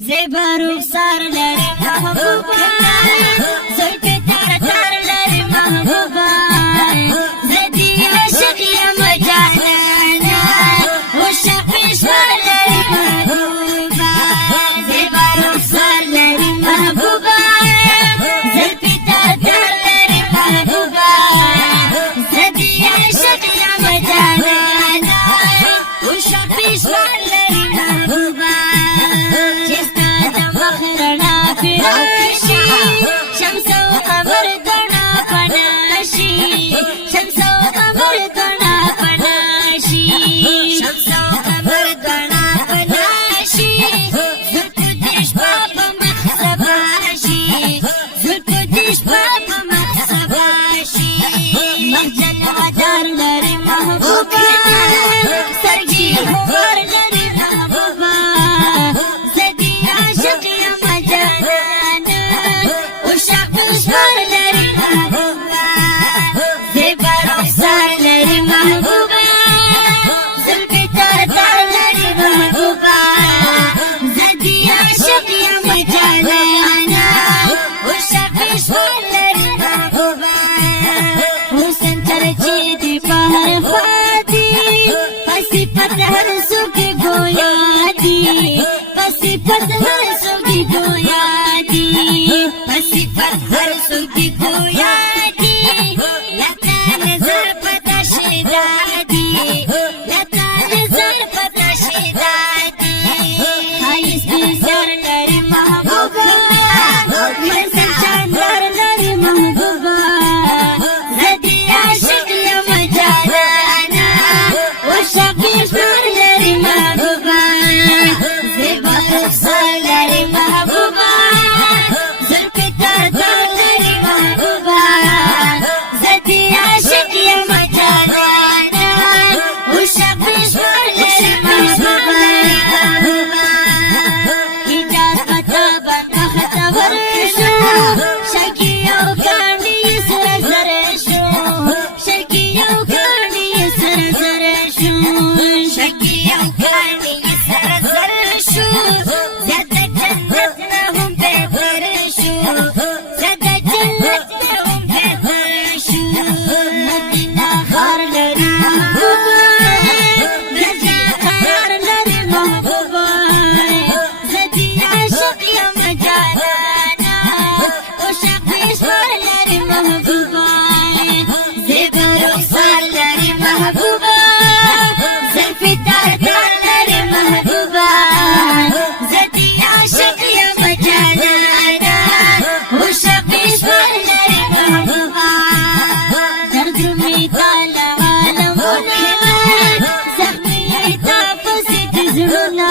زبارو صار لري محبوبا زلفي ترتر لري محبوبا زدي عشق يا مجانانا والشق صار لري محبوبا زبارو صار لري محبوبا زلفي ترتر لري محبوبا زدي عشق يا مجانانا والشق صار لري محبوبا فراشي شمس وقمر دنا فناشي شمس وقمر دنا فناشي شمس وقمر دنا فناشي زلت ديش بابا مخسباشي زلت ديش بابا مخسباشي مخجل ودار لري محبوبا سرجي حوار لري محبوبا زدي عاشق يا مجانانا والشعب صار لري محبوبا زبارو صار لري محبوبا زلفي ترتر لري محبوبا زدي عاشق يا مجانانا والشعب صار لري محبوبا حسن ترجيدي بحر فادي فصفت هر سوق گویادی فصفت هر سوق گویادی فصفت هر سوق گویادی لتا نظر پتا شدادی لتا نظر پتا شدادی خایس بزار لري محبوبا منزل شاندار لري محبوبا زدي عاشق يا مجانانا والشقي صار لري محبوبا زبارو صار لري محبوبا زلفي ترتر لري محبوبا زدي عاشق يا مجانانا والشقي صار لري محبوبا إجاز مطابا نختبر شو شقي وكاني سرزر شو شقي وكاني سرزر شو شقي وكاني سرزر شو زاد جنتنا هم بفرشو زاد جنتنا هم بفرشو مدينة خار لري محبوبا رجع قرار لري محبوبا زدي عاشق يا مجانانا وشقي صار لري محبوبا زبارو صار لري محبوبا زلفي ترتر لري محبوبا زدي عاشق يا مجانانا وشقي صار لري محبوبا درد مثال عالمنا زخمي تافسي تزرنا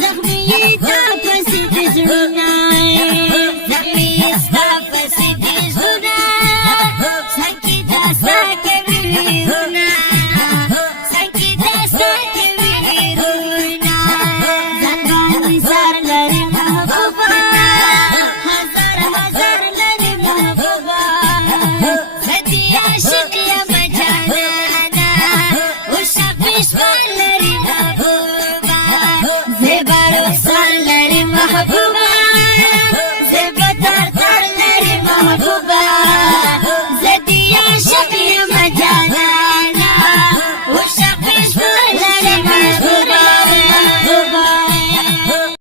زخمي تافسي تزرنا زخمي تافسي تزرنا سنكي داساك بيرونا سنكي داساك بيرونا زنباني صار لري محبوبا هزار هزار لري محبوبا زدي عاشق يا مجانانا والشقي صار لري محبوبا زبارو صار لري محبوبا